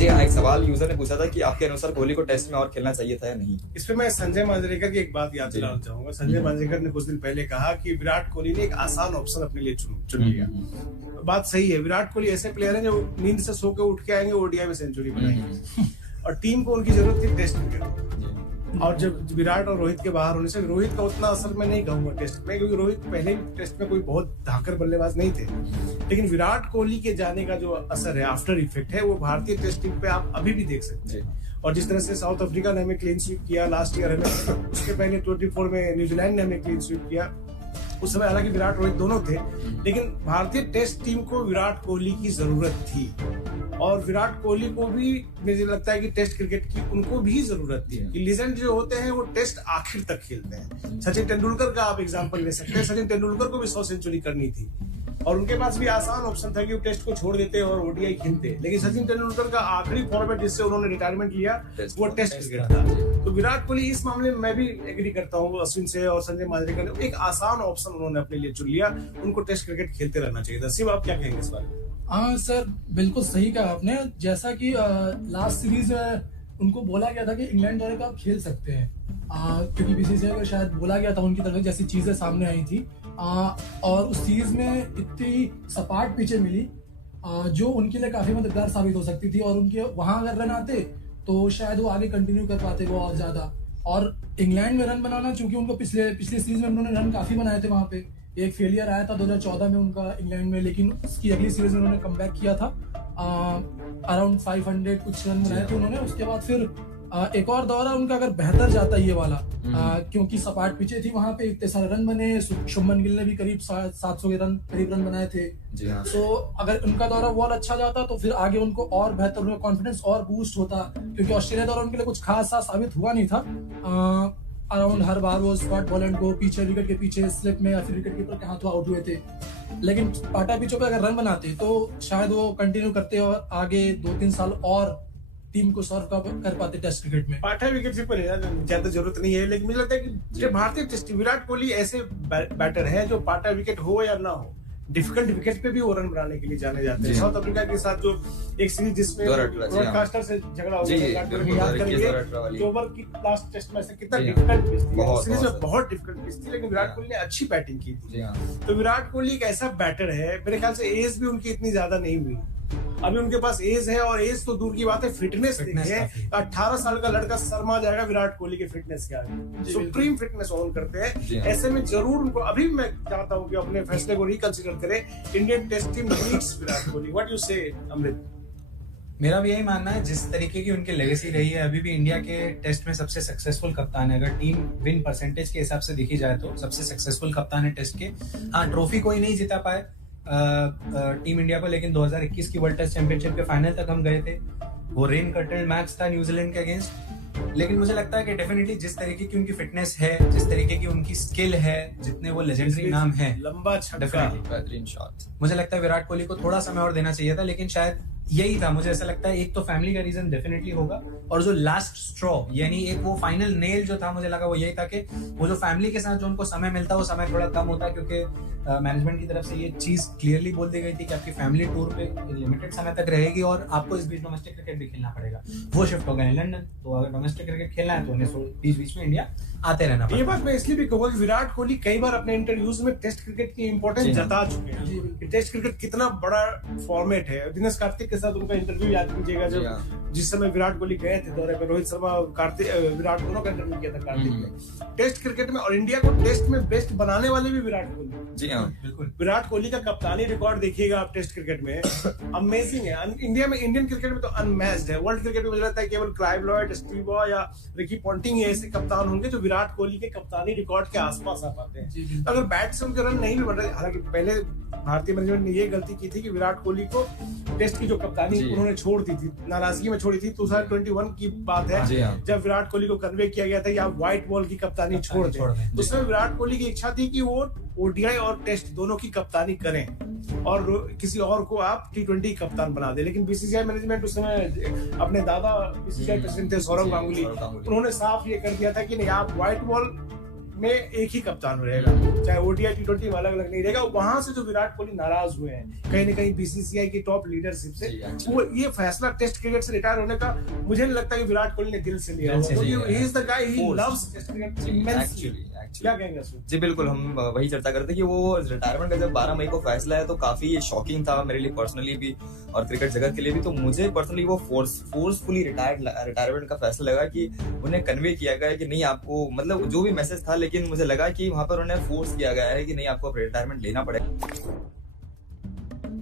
जी हाँ, एक सवाल यूजर ने पूछा था कि आपके अनुसार कोहली को टेस्ट में और खेलना चाहिए था या नहीं। इस पे मैं संजय मांजरेकर की एक बात याद दिलाना चाहूंगा। संजय मांजरेकर ने कुछ दिन पहले कहा कि विराट कोहली ने एक आसान ऑप्शन अपने लिए चुन लिया। बात सही है, विराट कोहली ऐसे प्लेयर है जो नींद से सो के उठ के आएंगे, ओडीआई में सेंचुरी बनाएंगे और टीम को उनकी जरूरत थी टेस्ट क्रिकेट। और जब विराट और रोहित के बाहर होने से, रोहित का उतना असर मैं नहीं कहूंगा टेस्ट में, क्योंकि रोहित पहले भी टेस्ट में कोई बहुत धाकड़ बल्लेबाज नहीं थे, लेकिन विराट कोहली के जाने का जो असर है, आफ्टर इफेक्ट है, वो भारतीय टेस्ट टीम पे आप अभी भी देख सकते हैं। और जिस तरह से साउथ अफ्रीका ने हमें क्लीन स्वीप किया लास्ट ईयर, हमें उसके पहले 24 में न्यूजीलैंड ने हमें क्लीन स्वीप किया। उस समय हालांकि विराट रोहित दोनों थे, लेकिन भारतीय टेस्ट टीम को विराट कोहली की जरूरत थी और विराट कोहली को भी मुझे लगता है कि टेस्ट क्रिकेट की उनको भी जरूरत थी कि लीजेंड जो होते हैं वो टेस्ट आखिर तक खेलते हैं। सचिन तेंदुलकर का आप एग्जांपल ले सकते हैं। सचिन तेंदुलकर को भी 100 सेंचुरी करनी थी और उनके पास भी आसान ऑप्शन था कि वो टेस्ट को छोड़ देते और ओडीआई खेलते, लेकिन सचिन तेंदुलकर का आखिरी फॉर्मेट जिससे उन्होंने रिटायरमेंट लिया वो टेस्ट क्रिकेट था। तो विराट कोहली इस मामले में मैं भी एग्री करता हूँ अश्विन से और संजय मांजरेकर ने, एक आसान ऑप्शन उन्होंने अपने लिए चुन लिया। उनको टेस्ट क्रिकेट खेलते रहना चाहिए था। शिव, आप क्या कहेंगे इस बारे में? हाँ सर, बिल्कुल सही कहा आपने। जैसा कि लास्ट सीरीज उनको बोला गया था कि इंग्लैंड दौरे का आप खेल सकते हैं, क्योंकि बीसीसीआई को शायद बोला गया था, उनकी तरफ जैसी चीजें सामने आई थी। और उस सीरीज में इतनी सपाट पिचें मिली जो उनके लिए काफी मददगार साबित हो सकती थी और उनके वहां अगर रन आते तो शायद वो आगे कंटिन्यू कर पाते वो और ज्यादा। और इंग्लैंड में रन बनाना, चूंकि उनको पिछली सीरीज में उन्होंने रन काफी बनाए थे, वहां पे एक फेलियर आया था 2014 में उनका इंग्लैंड में, लेकिन उसकी अगली सीरीज में उन्होंने कमबैक किया था। अराउंड 500 कुछ रन बनाए थे उन्होंने। उसके बाद फिर एक और दौरा उनका अगर बेहतर जाता ये वाला, क्योंकि सपाट पिचे थी, वहां पे इतने सारे रन बने। शुभमन गिल ने भी करीब 700 के करीब रन बनाए थे। तो अगर उनका दौरा वो अच्छा जाता तो फिर आगे उनको और बेहतर, उनका कॉन्फिडेंस और बूस्ट होता, क्योंकि ऑस्ट्रेलिया दौरा उनके लिए कुछ खास साबित हुआ नहीं था। अराउंड हर बार वो स्कॉट बॉलैंड को पीछे विकेट के पीछे स्लिप में या फिर विकेट कीपर के हाथों आउट हुए थे, लेकिन पाटा पिचों पे अगर रन बनाते तो शायद वो कंटिन्यू करते और आगे 2-3 साल और टीम को सर्व कर पाते टेस्ट क्रिकेट में। पाटा विकेट से पर ज्यादा जरूरत नहीं है, लेकिन मुझे लगता है कि भारतीय टेस्ट विराट कोहली ऐसे बैटर है जो पाटा विकेट हो या ना हो, डिफिकल्ट विकेट पे भी वो रन बनाने के लिए जाने जाते हैं। साउथ अफ्रीका के साथ जो एक सीरीज जिसमें ब्रॉडकास्टर से झगड़ा हो गया, याद करेंगे जो ओवर की लास्ट टेस्ट में से कितना डिफिकल्ट पिच थी, सीरीज में बहुत डिफिकल्ट पिच थी, लेकिन विराट कोहली ने अच्छी बैटिंग की थी। तो विराट कोहली एक ऐसा बैटर है, मेरे ख्याल से एज भी उनकी इतनी ज्यादा नहीं हुई, अभी उनके पास एज है, और एज तो दूर की बात है, फिटनेस देखिए 18 साल का लड़का शर्मा जाएगा विराट कोहली के फिटनेस के आगे, सुप्रीम फिटनेस ऑन करते हैं। ऐसे में जरूर उनको, अभी मैं चाहता हूं कि अपने फैसले को रिकंसिडर करें। Indian test team needs Virat Kohli. What you say Amrit? मेरा भी यही मानना है, जिस तरीके की उनकी लेगेसी रही है, अभी भी इंडिया के टेस्ट में सबसे सक्सेसफुल कप्तान है। अगर टीम विन परसेंटेज के हिसाब से देखी जाए तो सबसे सक्सेसफुल कप्तान है टेस्ट के। हाँ, ट्रॉफी कोई नहीं जिता पाए टीम इंडिया को, लेकिन 2021 की वर्ल्ड टेस्ट चैंपियनशिप के फाइनल तक हम गए थे। वो रेन कर्टेड मैच था न्यूजीलैंड के अगेंस्ट, लेकिन मुझे लगता है कि डेफिनेटली जिस तरीके की उनकी फिटनेस है, जिस तरीके की उनकी स्किल है, जितने वो लेजेंडरी नाम है, लंबा छक्का, बेहतरीन शॉट, मुझे लगता है विराट कोहली को थोड़ा समय और देना चाहिए था। लेकिन शायद यही था, मुझे ऐसा लगता है एक तो फैमिली का रीजन डेफिनेटली होगा, और जो लास्ट स्ट्रॉ यानी एक वो फाइनल नेल जो था, मुझे लगा वो यही था कि वो जो फैमिली के साथ जो उनको समय मिलता वो समय थोड़ा कम होता, क्योंकि मैनेजमेंट की तरफ से ये चीज क्लियरली बोल दी गई थी कि आपकी फैमिली टूर पे लिमिटेड समय तक रहेगी और आपको इस बीच डोमेस्टिक क्रिकेट भी खेलना पड़ेगा। वो शिफ्ट हो गए लंदन, तो अगर डोमेस्टिक क्रिकेट खेलना है तो उन्हें बीच में इंडिया आते रहना पड़ेगा। ये बात मैं इसलिए भी कहूंगा कि विराट कोहली कई बार अपने इंटरव्यूज में टेस्ट क्रिकेट की इंपॉर्टेंस जता चुके हैं। टेस्ट क्रिकेट कितना बड़ा फॉर्मेट है। दिनेश कार्तिक के साथ उनका इंटरव्यू याद कीजिएगा, जब जिस समय विराट कोहली गए थे दौरे पर, रोहित शर्मा और विराट दोनों का इंटरव्यू किया था कार्तिक ने टेस्ट क्रिकेट में, और इंडिया को टेस्ट में बेस्ट बनाने वाले भी विराट कोहली। जी हाँ, बिल्कुल। विराट कोहली का कप्तानी रिकॉर्ड देखिएगा आप टेस्ट क्रिकेट में, अमेजिंग है। इंडिया में, इंडियन क्रिकेट में तो अनमैच्ड है। वर्ल्ड क्रिकेट में मुझे लगता है केवल क्लाइव लॉयड, स्टीव वॉ या रिकी पॉन्टिंग ही ऐसे कप्तान होंगे जो विराट कोहली के कप्तानी रिकॉर्ड के आसपास आ पाते हैं। अगर बैट से उनके रन नहीं भी बन रहे, हालांकि पहले भारतीय मैनेजमेंट ने ये गलती की थी कि विराट कोहली को टेस्ट की जो कप्तानी उन्होंने छोड़ दी थी, नाराजगी में छोड़ी थी। 2021 की बात है जब विराट कोहली को कन्वे किया गया था कि आप व्हाइट बॉल की कप्तानी छोड़ दें। उसमें विराट कोहली की इच्छा थी कि वो ओडीआई और टेस्ट दोनों की कप्तानी करें और किसी और को आप T20 कप्तान बना दे। लेकिन बीसीसीआई मैनेजमेंट उस समय, अपने दादा बीसीसीआई प्रेसिडेंट थे सौरव गांगुली, उन्होंने साफ ये कर दिया था कि नहीं, आप व्हाइट बॉल में एक ही कप्तान रहेगा, चाहे ओडीआई T20 अलग अलग नहीं रहेगा। वहां से जो विराट कोहली नाराज हुए हैं कहीं ना कहीं बीसीसीआई की टॉप लीडरशिप से, वो ये फैसला टेस्ट क्रिकेट से रिटायर होने का मुझे नहीं लगता कि विराट कोहली ने दिल से लिया, क्योंकि he is the guy, he loves test cricket immensely. क्या कहेंगे इसमें? जी बिल्कुल, हम वही चर्चा करते कि वो रिटायरमेंट का जब 12 मई को फैसला है तो काफी शॉकिंग था मेरे लिए पर्सनली भी और क्रिकेट जगत के लिए भी। तो मुझे पर्सनली वो फोर्सफुली रिटायरमेंट का फैसला लगा कि उन्हें कन्वे किया गया है कि नहीं आपको, मतलब जो भी मैसेज था, लेकिन मुझे लगा कि वहां पर उन्हें फोर्स किया गया है कि नहीं आपको रिटायरमेंट लेना पड़ेगा।